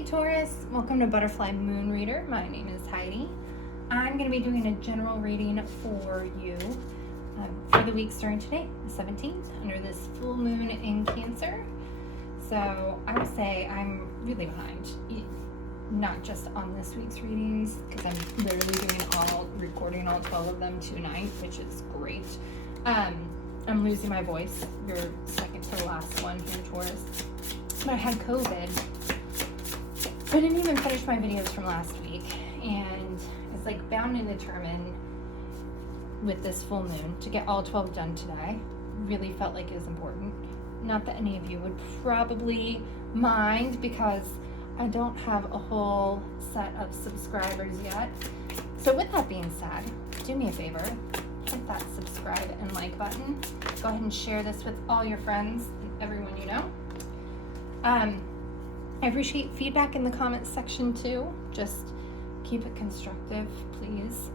Hey Taurus, welcome to Butterfly Moon Reader. My name is Heidi. I'm going to be doing a general reading for you for the week starting today, the 17th, under this full moon in Cancer. So I would say I'm really behind, not just on this week's readings, because I'm literally recording all 12 of them tonight, which is great. I'm losing my voice. You're second to the last one here, Taurus. But I had COVID. I didn't even finish my videos from last week, and it's like bound and determined with this full moon to get all 12 done today. Really felt like it was important. Not that any of you would probably mind, because I don't have a whole set of subscribers yet. So with that being said, do me a favor, hit that subscribe and like button. Go ahead and share this with all your friends and everyone you know. I appreciate feedback in the comments section too. Just keep it constructive, please.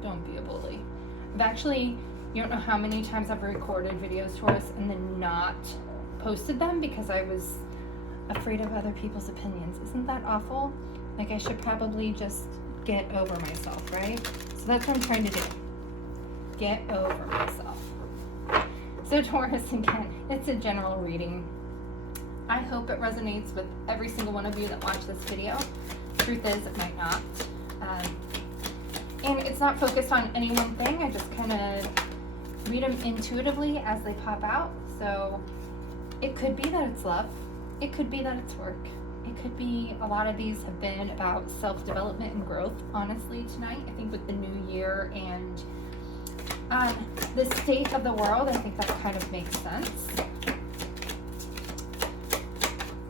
Don't be a bully. You don't know how many times I've recorded videos, Taurus, and then not posted them because I was afraid of other people's opinions. Isn't that awful? Like, I should probably just get over myself, right? So that's what I'm trying to do. Get over myself. So Taurus, again, it's a general reading. I hope it resonates with every single one of you that watch this video. Truth is, it might not. And it's not focused on any one thing. I just kind of read them intuitively as they pop out. So it could be that it's love. It could be that it's work. It could be a lot of these have been about self-development and growth, honestly, tonight. I think with the new year and the state of the world, I think that kind of makes sense.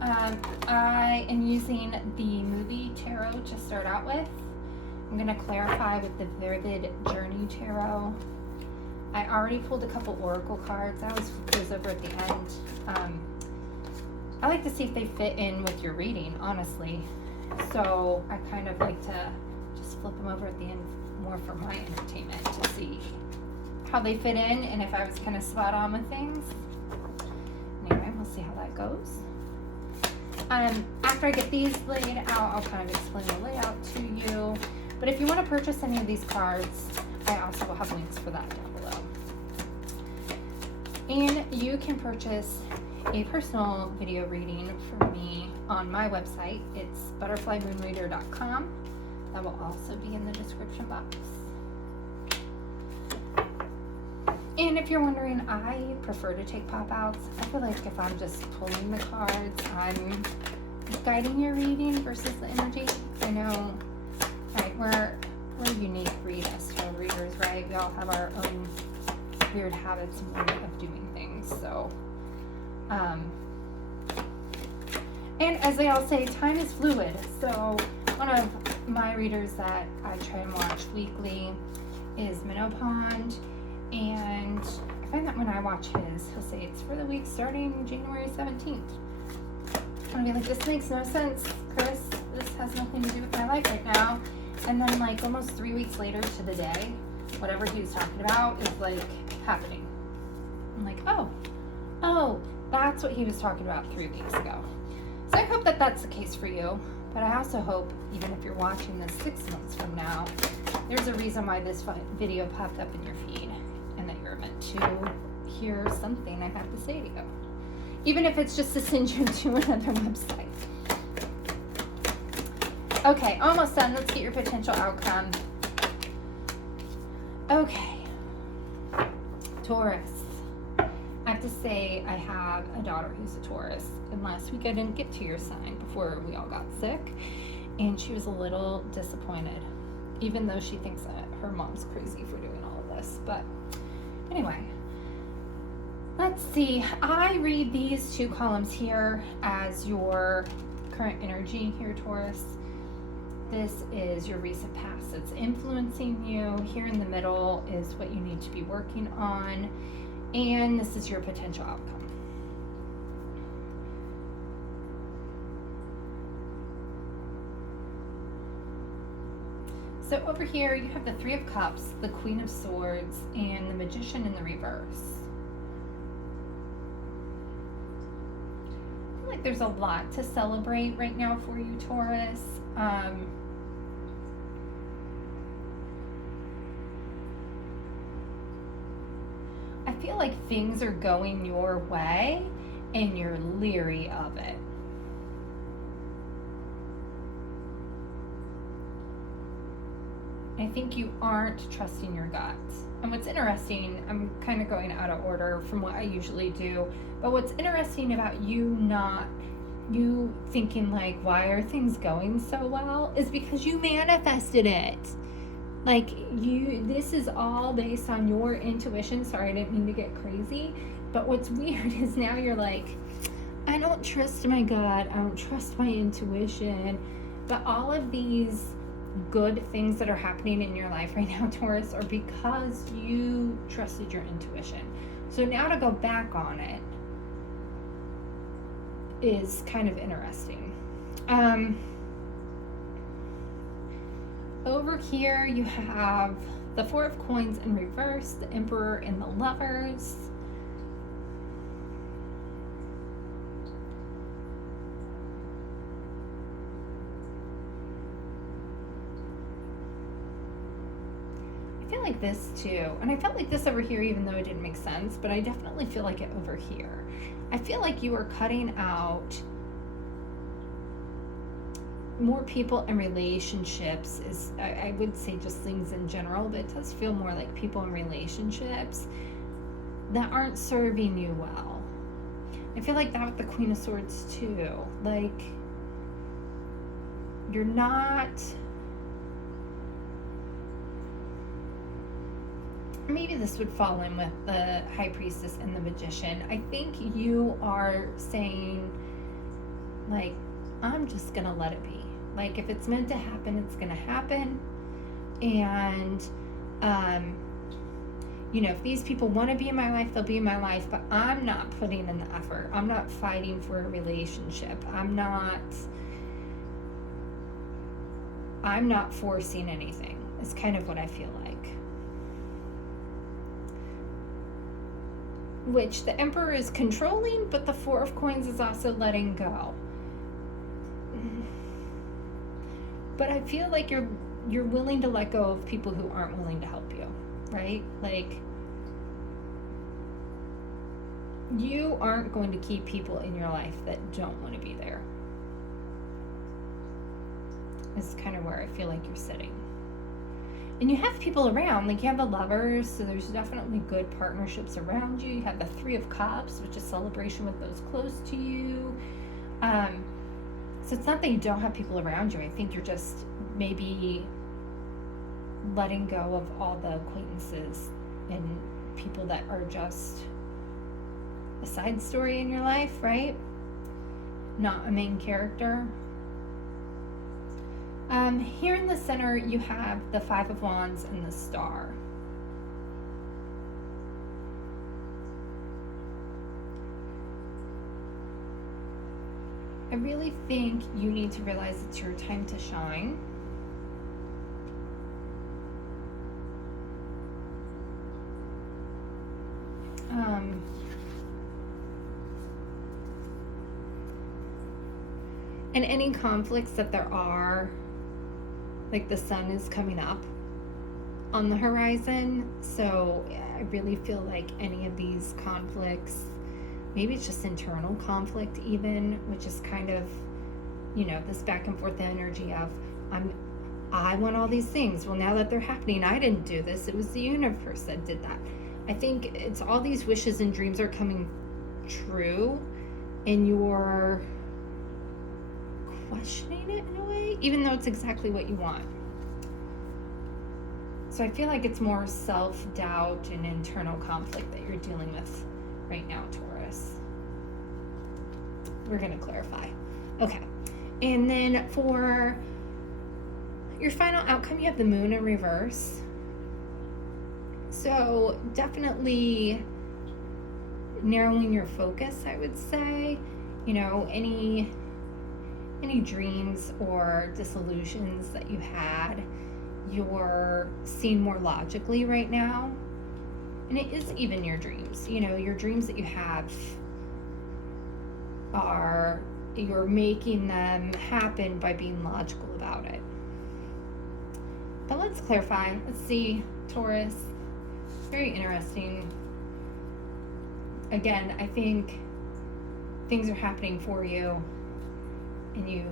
I am using the movie tarot to start out with. I'm going to clarify with the Vivid Journey tarot. I already pulled a couple oracle cards. I always flip those over at the end. I like to see if they fit in with your reading, honestly. So I kind of like to just flip them over at the end more for my entertainment to see how they fit in and if I was kind of spot on with things. Anyway, we'll see how that goes. After I get these laid out, I'll kind of explain the layout to you. But if you want to purchase any of these cards, I also will have links for that down below. And you can purchase a personal video reading from me on my website. It's butterflymoonreader.com. That will also be in the description box. And if you're wondering, I prefer to take pop-outs. I feel like if I'm just pulling the cards, I'm guiding your reading versus the energy. I know, right, we're unique astro readers, right? We all have our own weird habits and way of doing things. So, and as they all say, time is fluid. So one of my readers that I try and watch weekly is Minnow Pond. And I find that when I watch his, he'll say it's for the week starting January 17th. I'll be like, this makes no sense, Chris. This has nothing to do with my life right now. And then like almost 3 weeks later to the day, whatever he was talking about is like happening. I'm like, oh, that's what he was talking about 3 weeks ago. So I hope that that's the case for you. But I also hope, even if you're watching this 6 months from now, there's a reason why this video popped up in your feed. And that you're meant to hear something I have to say to you. Even if it's just to send you to another website. Okay, almost done. Let's get your potential outcome. Okay. Taurus. I have to say I have a daughter who's a Taurus. And last week I didn't get to your sign before we all got sick. And she was a little disappointed. Even though she thinks that her mom's crazy for doing all of this. But anyway, let's see. I read these two columns here as your current energy here, Taurus. This is your recent past that's influencing you. Here in the middle is what you need to be working on. And this is your potential outcome. So over here, you have the Three of Cups, the Queen of Swords, and the Magician in the reverse. like there's a lot to celebrate right now for you, Taurus. I feel like things are going your way and you're leery of it. I think you aren't trusting your gut. And what's interesting, I'm kind of going out of order from what I usually do, but what's interesting about you thinking like, why are things going so well, is because you manifested it. Like this is all based on your intuition. Sorry, I didn't mean to get crazy. But what's weird is now you're like, I don't trust my gut. I don't trust my intuition. But all of these good things that are happening in your life right now, Taurus, are because you trusted your intuition. So now to go back on it is kind of interesting. Over here you have the Four of Coins in reverse, the Emperor and the Lovers. I feel like this too, and I felt like this over here even though it didn't make sense, but I definitely feel like it over here. I feel like you are cutting out more people and relationships. I would say just things in general, but it does feel more like people and relationships that aren't serving you well. I feel like that with the Queen of Swords too. Like, you're not, maybe this would fall in with the High Priestess and the Magician. I think you are saying, like, I'm just gonna let it be. Like, if it's meant to happen, it's gonna happen. And if these people want to be in my life, they'll be in my life, but I'm not putting in the effort. I'm not fighting for a relationship. I'm not forcing anything. It's kind of what I feel like. Which the Emperor is controlling, but the Four of Coins is also letting go. But I feel like you're willing to let go of people who aren't willing to help you, right? Like, you aren't going to keep people in your life that don't want to be there. This is kind of where I feel like you're sitting. And you have people around, like you have the Lovers, so there's definitely good partnerships around you. You have the Three of Cups, which is celebration with those close to you. So it's not that you don't have people around you. I think you're just maybe letting go of all the acquaintances and people that are just a side story in your life, right? Not a main character. Here in the center, you have the Five of Wands and the Star. I really think you need to realize it's your time to shine. And any conflicts that there are, like the sun is coming up on the horizon, so I really feel like any of these conflicts, maybe it's just internal conflict even, which is kind of, this back and forth energy of, I want all these things. Well, now that they're happening, I didn't do this. It was the universe that did that. I think it's all these wishes and dreams are coming true, and you're questioning it in a way, even though it's exactly what you want. So I feel like it's more self-doubt and internal conflict that you're dealing with right now, Taurus. We're going to clarify. Okay. And then for your final outcome, you have the Moon in reverse. So definitely narrowing your focus, I would say. Any dreams or disillusions that you had, you're seeing more logically right now. And it is even your dreams. Your dreams that you have, you're making them happen by being logical about it. But let's clarify. Let's see, Taurus. Very interesting. Again, I think things are happening for you and you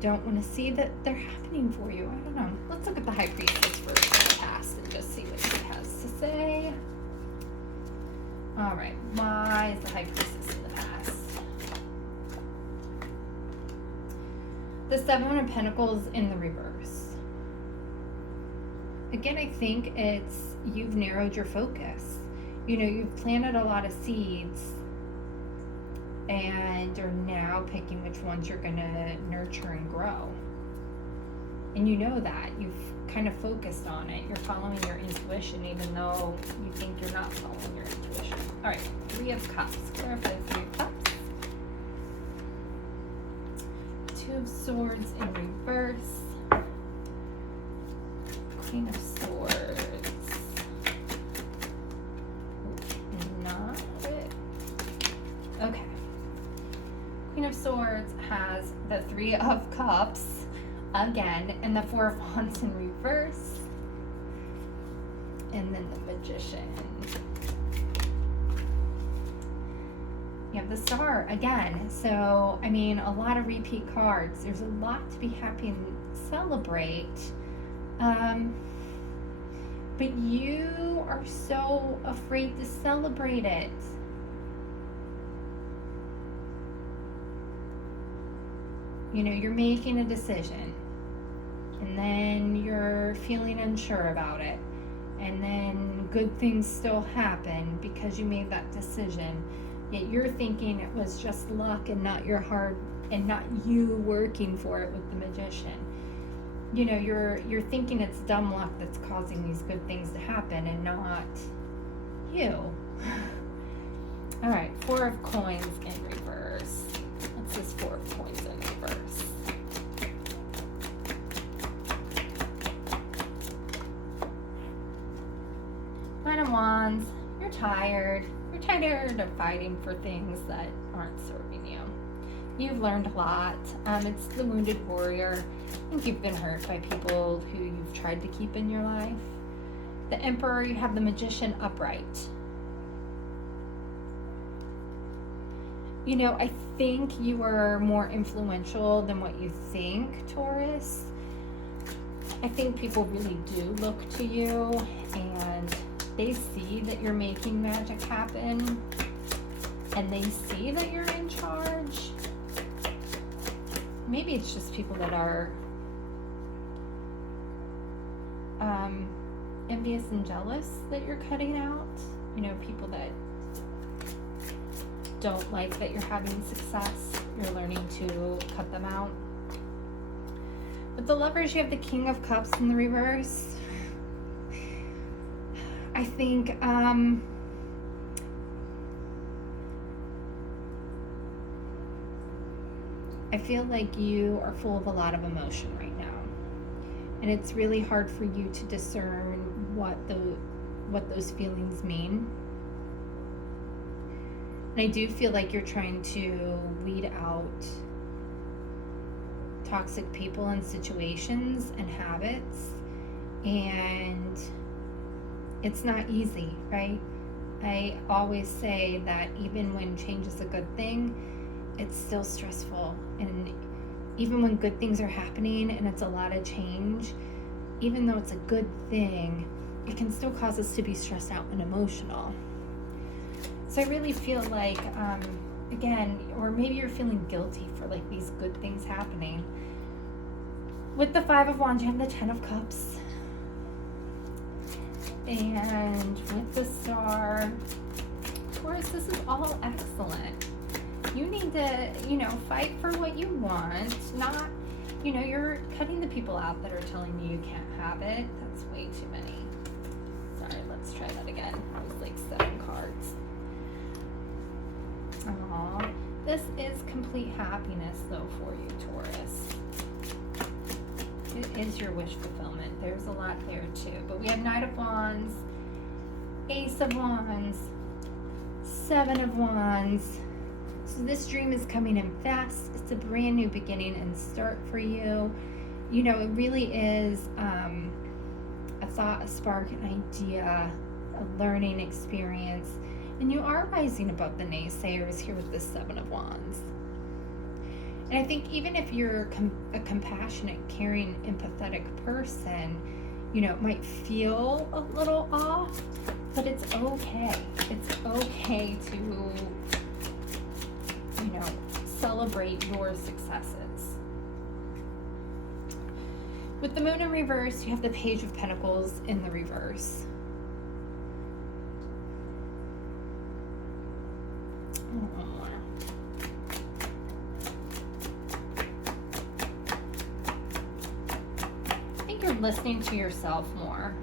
don't want to see that they're happening for you. I don't know. Let's look at the High Priestess first in the past and just see what she has to say. All right. Why is the High Priestess in the past? The Seven of Pentacles in the reverse. Again, I think it's you've narrowed your focus. You know, you've planted a lot of seeds and are now picking which ones you're going to nurture and grow. And you know that. You've kind of focused on it. You're following your intuition even though you think you're not following your intuition. All right, Three of Cups. Clarify Three of Cups. Two of Swords in reverse. Queen of Swords. Not it. Okay. Queen of Swords has the Three of Cups again, and the Four of Wands in reverse. And then the Magician. You have the Star again. So, I mean, a lot of repeat cards. There's a lot to be happy and celebrate. But you are so afraid to celebrate it. You know, you're making a decision and then you're feeling unsure about it. And then good things still happen because you made that decision. Yet you're thinking it was just luck and not your heart and not you working for it with the Magician. You know, you're thinking it's dumb luck that's causing these good things to happen and not you. All right, Four of Coins in reverse. What's this Four of Coins in reverse? Nine of Wands. You're tired. You're tired of fighting for things that aren't serving you. You've learned a lot. It's the Wounded Warrior. I think you've been hurt by people who you've tried to keep in your life. The Emperor, you have the Magician upright. You know, I think you are more influential than what you think, Taurus. I think people really do look to you and they see that you're making magic happen and they see that you're in charge. Maybe it's just people that are envious and jealous that you're cutting out. You know, people that don't like that you're having success. You're learning to cut them out. With the Lovers, you have the King of Cups in the reverse. I think I feel like you are full of a lot of emotion right now. And it's really hard for you to discern what those feelings mean. And I do feel like you're trying to weed out toxic people and situations and habits. And it's not easy, right? I always say that even when change is a good thing, it's still stressful. And even when good things are happening and it's a lot of change, even though it's a good thing, it can still cause us to be stressed out and emotional. So I really feel like, again, or maybe you're feeling guilty for like these good things happening. With the Five of Wands, you have the Ten of Cups. And with the Star, Taurus, this is all excellent. You need to, fight for what you want, not, you're cutting the people out that are telling you you can't have it. That's way too many. Sorry, let's try that again. It was like 7 cards. Aww. This is complete happiness, though, for you, Taurus. It is your wish fulfillment. There's a lot there, too. But we have Knight of Wands, Ace of Wands, 7 of Wands. So this dream is coming in fast. It's a brand new beginning and start for you. You know, it really is a thought, a spark, an idea, a learning experience. And you are rising above the naysayers here with the Seven of Wands. And I think even if you're a compassionate, caring, empathetic person, you know, it might feel a little off, but it's okay. It's okay to, you know, celebrate your successes. With the moon in reverse, you have the Page of Pentacles in the reverse. You're listening to yourself more.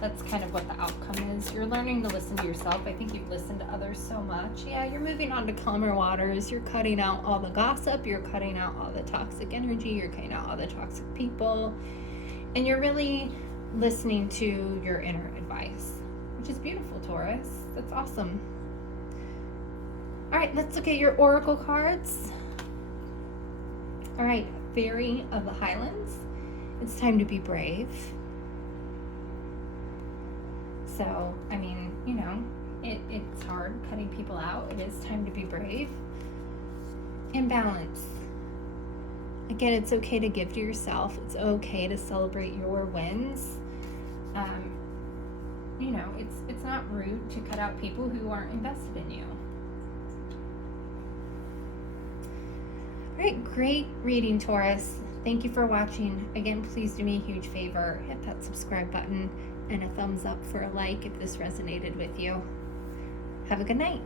That's kind of what the outcome is. You're learning to listen to yourself. I think you've listened to others so much. Yeah, you're moving on to calmer waters. You're cutting out all the gossip. You're cutting out all the toxic energy. You're cutting out all the toxic people. And you're really listening to your inner advice, which is beautiful, Taurus. That's awesome. All right, let's look at your oracle cards. All right, Fairy of the Highlands. It's time to be brave. So, I mean, you know, it's hard cutting people out. It is time to be brave. Imbalance. Again, it's okay to give to yourself. It's okay to celebrate your wins. You know, it's not rude to cut out people who aren't invested in you. All right, great reading, Taurus. Thank you for watching. Again, please do me a huge favor. Hit that subscribe button and a thumbs up for a like if this resonated with you. Have a good night.